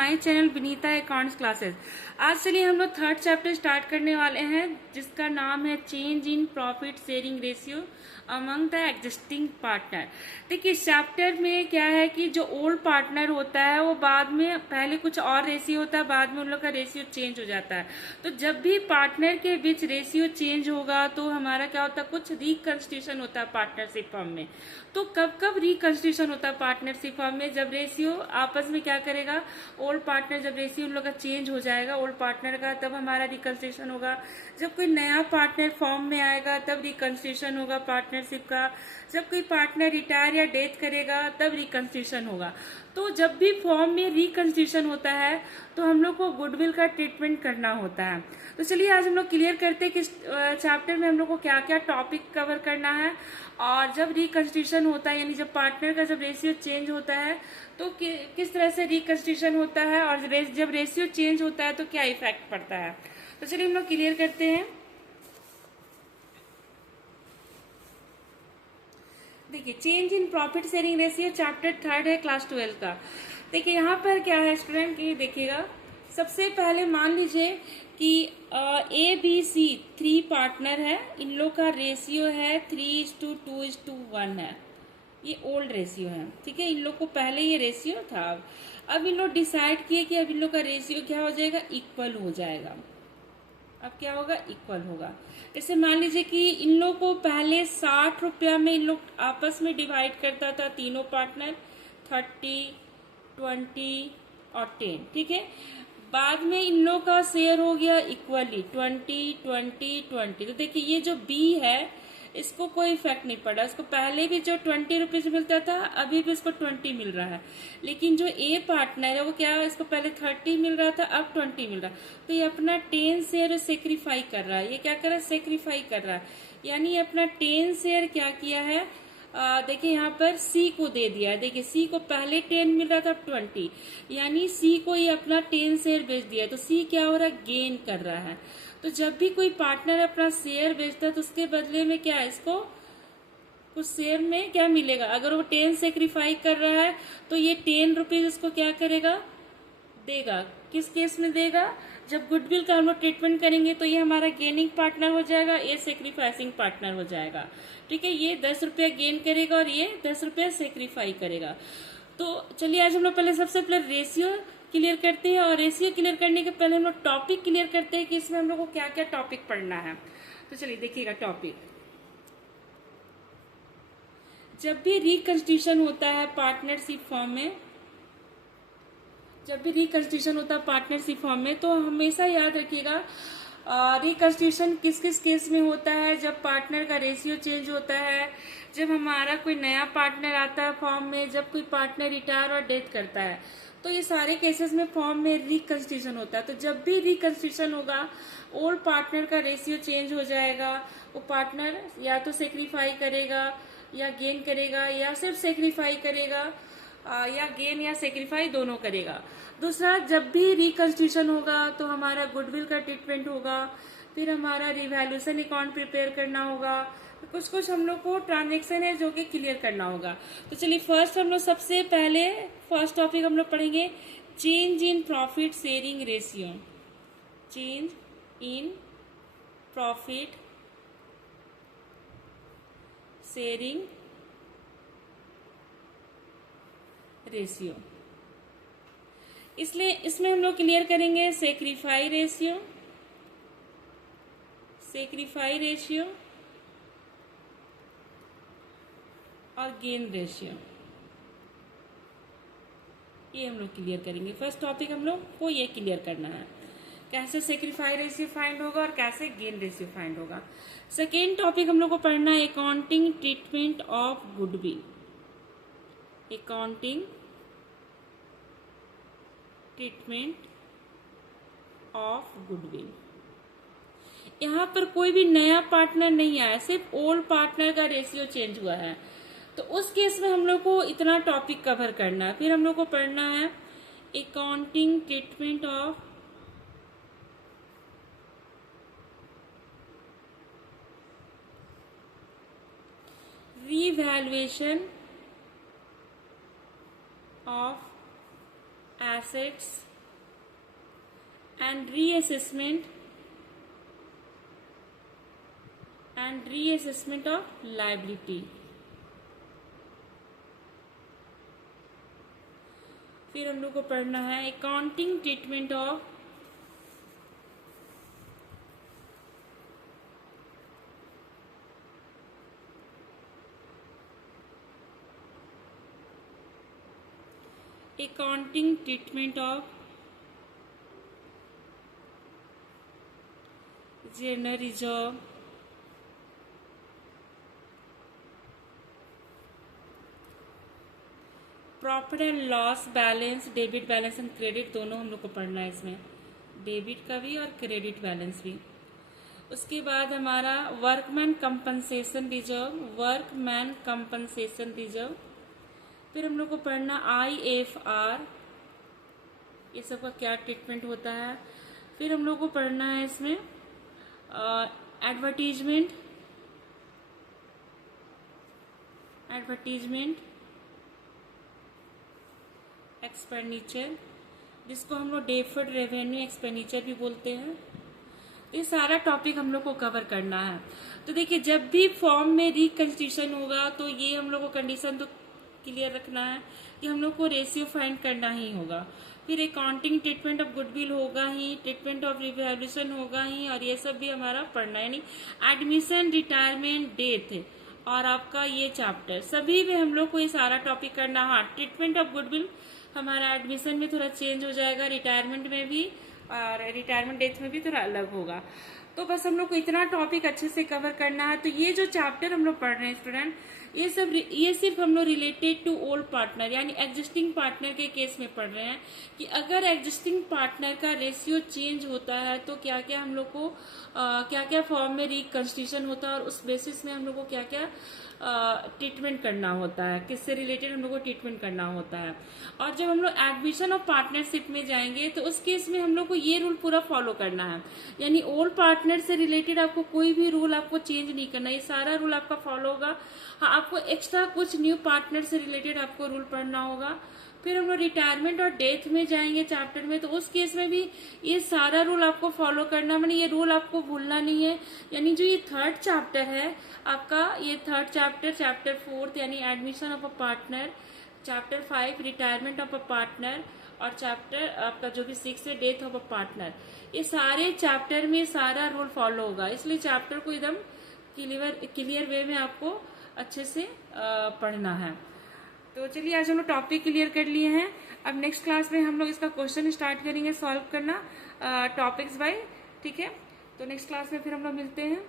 My channel Vinita accounts classes. आज चलिए हम लोग थर्ड चैप्टर स्टार्ट करने वाले हैं जिसका नाम है change in profit sharing ratio among the existing partner. देखिए इस चैप्टर में क्या है कि जो ओल्ड पार्टनर होता है वो बाद में पहले कुछ और रेशियो होता है, बाद में उन लोग का रेशियो चेंज हो जाता है। तो जब भी पार्टनर के बीच रेशियो चेंज होगा तो हमारा क्या होता है, कुछ रिकंस्टिट्यूशन होता है पार्टनरशिप फर्म में। तो कब कब रिकंस्टिट्यूशन होता है पार्टनरशिप फर्म में, जब रेशियो आपस में क्या करेगा, ओल्ड पार्टनर जब रेशियो उन लोग का चेंज हो जाएगा ओल्ड पार्टनर का, तब हमारा रिकंस्टिट्यूशन होगा। जब कोई नया पार्टनर फॉर्म में आएगा तब रिकंस्टिट्यूशन होगा पार्टनरशिप का। जब कोई पार्टनर रिटायर या डेथ करेगा तब रिकंस्टिट्यूशन होगा। तो जब भी फॉर्म में रिकंस्टिट्यूशन होता है तो हम लोग को गुडविल का ट्रीटमेंट करना होता है। तो चलिए आज हम लोग क्लियर करते हैं कि चैप्टर में हम लोग को क्या क्या टॉपिक कवर करना है, और जब रिकंस्टिट्यूशन होता है यानी जब पार्टनर का जब रेशियो चेंज होता है तो किस तरह से रिकंस्टिट्यूशन होता है, और जब रेशियो चेंज होता है तो क्या इफेक्ट पड़ता है। तो चलिए हम लोग क्लियर करते हैं। देखिए change in profit sharing ratio chapter third है क्लास 12 का। देखिए यहाँ पर क्या है स्टूडेंट की, देखिएगा सबसे पहले मान लीजिए कि ए बी सी 3 पार्टनर है, इन लोग का रेशियो है 3:2:1 है। ये ओल्ड रेशियो है, ठीक है। इन लोग को पहले ये रेशियो था, अब इन लोग डिसाइड किए कि अब इन लोग का रेशियो क्या हो जाएगा, इक्वल हो जाएगा। अब क्या होगा, इक्वल होगा। जैसे मान लीजिए कि इन लोग को पहले 60 रुपया में इन लोग आपस में डिवाइड करता था तीनों पार्टनर, 30, 20 और 10, ठीक है। बाद में इन लोग का शेयर हो गया इक्वली 20, 20, 20। तो देखिए ये जो बी है इसको कोई इफेक्ट नहीं पड़ा, इसको पहले भी जो 20 रुपीज मिलता था अभी भी इसको 20 मिल रहा है। लेकिन जो ए पार्टनर है वो क्या है, इसको पहले 30 मिल रहा था अब 20 मिल रहा है। तो ये अपना 10 शेयर सेक्रीफाई कर रहा है। ये क्या कर रहा है, सेक्रीफाई कर रहा है। यानी अपना 10 शेयर क्या किया है, देखिए यहाँ पर सी को दे दिया है। देखिए सी को पहले 10 मिल रहा था अब 20, यानी सी को ये अपना 10 शेयर बेच दिया। तो सी क्या हो रहा है, गेन कर रहा है। तो जब भी कोई पार्टनर अपना शेयर बेचता है तो उसके बदले में क्या है, इसको कुछ शेयर में क्या मिलेगा। अगर वो 10 सेक्रीफाई कर रहा है तो ये 10 रुपीज उसको क्या करेगा, देगा। किस केस में देगा, जब गुडविल का हम लोग ट्रीटमेंट करेंगे तो ये हमारा गेनिंग पार्टनर हो जाएगा, ये सेक्रीफाइसिंग पार्टनर हो जाएगा, ठीक है। ये 10 रुपया गेन करेगा और ये 10 रुपया सेक्रीफाई करेगा। तो चलिए आज हम लोग पहले सबसे पहले रेशियो क्लियर करते हैं, और रेशियो क्लियर करने के पहले हम लोग टॉपिक क्लियर करते हैं कि इसमें हम लोग को क्या क्या टॉपिक पढ़ना है। तो चलिए देखिएगा टॉपिक। जब भी रिकंस्टिट्यूशन होता है पार्टनरशिप फॉर्म में, जब भी रिकंस्टिट्यूशन होता है पार्टनरशिप फॉर्म में, तो हमेशा याद रखिएगा रिकंस्टिट्यूशन किस किस केस में होता है, जब पार्टनर का रेशियो चेंज होता है, जब हमारा कोई नया पार्टनर आता है फॉर्म में, जब कोई पार्टनर रिटायर और डेथ करता है, तो ये सारे केसेस में फॉर्म में रिकंस्टिट्यूशन होता है। तो जब भी रिकंस्टिट्यूशन होगा ओल्ड पार्टनर का रेशियो चेंज हो जाएगा। वो पार्टनर या तो सेक्रीफाई करेगा या गेन करेगा, या सिर्फ सेक्रीफाई करेगा, या गेन या सेक्रीफाई दोनों करेगा। दूसरा, जब भी रिकंस्टिट्यूशन होगा तो हमारा गुडविल का ट्रीटमेंट होगा, फिर हमारा रिवैल्यूएशन अकाउंट प्रिपेयर करना होगा, कुछ कुछ हम लोग को ट्रांजेक्शन है जो कि क्लियर करना होगा। तो चलिए फर्स्ट हम लोग सबसे पहले फर्स्ट टॉपिक हम लोग पढ़ेंगे change in profit sharing ratio. Change in profit sharing ratio. इसलिए इसमें हम लोग क्लियर करेंगे सेक्रीफाई रेशियो, सेक्रीफाई रेशियो और गेन रेशियो, ये हम लोग क्लियर करेंगे। फर्स्ट टॉपिक हम लोग को ये क्लियर करना है, कैसे सेक्रीफाई रेशियो फाइंड होगा और कैसे गेन रेशियो फाइंड होगा। सेकेंड टॉपिक हम लोग को पढ़ना है accounting treatment of goodwill. Accounting treatment of goodwill. यहाँ पर कोई भी नया पार्टनर नहीं आया, सिर्फ ओल्ड पार्टनर का रेशियो चेंज हुआ है। तो उस केस में हम लोग को इतना टॉपिक कवर करना है। फिर हम लोग को पढ़ना है accounting treatment of revaluation of assets and reassessment of liability. फिर हम लोग को पढ़ना है accounting treatment of general reserve, profit and loss balance, debit balance and credit, दोनों हम लोग को पढ़ना है इसमें, डेबिट का भी और क्रेडिट बैलेंस भी। उसके बाद हमारा वर्कमैन कंपनसेशन रिजर्व। फिर हम लोग को पढ़ना IFR, ये सब का क्या ट्रीटमेंट होता है। फिर हम लोग को पढ़ना है इसमें एडवर्टीजमेंट एक्सपेंडिचर, जिसको हम लोग डेफर्ड रेवेन्यू एक्सपेंडिचर भी बोलते हैं। ये सारा टॉपिक हम लोग को कवर करना है। तो देखिए, जब भी फॉर्म में रिकंस्टिट्यूशन होगा तो ये हम लोग को कंडीशन तो क्लियर रखना है कि हम लोग को रेशियो फाइंड करना ही होगा। फिर अकाउंटिंग ट्रीटमेंट ऑफ गुडविल होगा ही, ट्रीटमेंट ऑफ रिवैल्यूएशन होगा ही, और ये सब भी हमारा पढ़ना है। यानी एडमिशन, रिटायरमेंट, डेथ और आपका ये चैप्टर सभी में हम लोग को ये सारा टॉपिक करना। हाँ, ट्रीटमेंट ऑफ गुडविल हमारा एडमिशन में थोड़ा चेंज हो जाएगा, रिटायरमेंट में भी, और रिटायरमेंट डेथ में भी थोड़ा अलग होगा। तो बस हम लोग को इतना टॉपिक अच्छे से कवर करना है। तो ये जो चैप्टर हम लोग पढ़ रहे हैं स्टूडेंट, ये सिर्फ हम लोग रिलेटेड टू ओल्ड पार्टनर यानी एग्जिस्टिंग पार्टनर के केस में पढ़ रहे हैं कि अगर एग्जिस्टिंग पार्टनर का रेशियो चेंज होता है तो क्या क्या हम लोग को क्या क्या फॉर्म में रिकंस्टिट्यूशन होता है, और उस बेसिस में हम लोग को क्या क्या ट्रीटमेंट करना होता है, किससे रिलेटेड हम लोग को ट्रीटमेंट करना होता है। और जब हम लोग एडमिशन और पार्टनरशिप में जाएंगे तो उस केस में हम लोग को ये रूल पूरा फॉलो करना है। यानी ओल्ड पार्टनर से रिलेटेड आपको कोई भी रूल आपको चेंज नहीं करना, ये सारा रूल आपका फॉलो होगा। हाँ, आपको एक्स्ट्रा कुछ न्यू पार्टनर से रिलेटेड आपको रूल पढ़ना होगा। फिर हम लोग रिटायरमेंट और डेथ में जाएंगे चैप्टर में, तो उस केस में भी ये सारा रूल आपको फॉलो करना, मैंने ये रूल आपको भूलना नहीं है। यानी जो ये थर्ड चैप्टर है आपका, ये थर्ड चैप्टर 4 यानी admission of a partner, chapter 5 retirement of a partner, और चैप्टर आपका जो भी 6 है डेथ ऑफ अ पार्टनर, ये सारे चैप्टर में सारा रूल फॉलो होगा। इसलिए चैप्टर को एकदम क्लियर वे में आपको अच्छे से पढ़ना है। तो चलिए, आज हम लोग टॉपिक क्लियर कर लिए हैं। अब नेक्स्ट क्लास में हम लोग इसका क्वेश्चन स्टार्ट करेंगे सॉल्व करना टॉपिक्स वाइज, ठीक है। तो नेक्स्ट क्लास में फिर हम लोग मिलते हैं।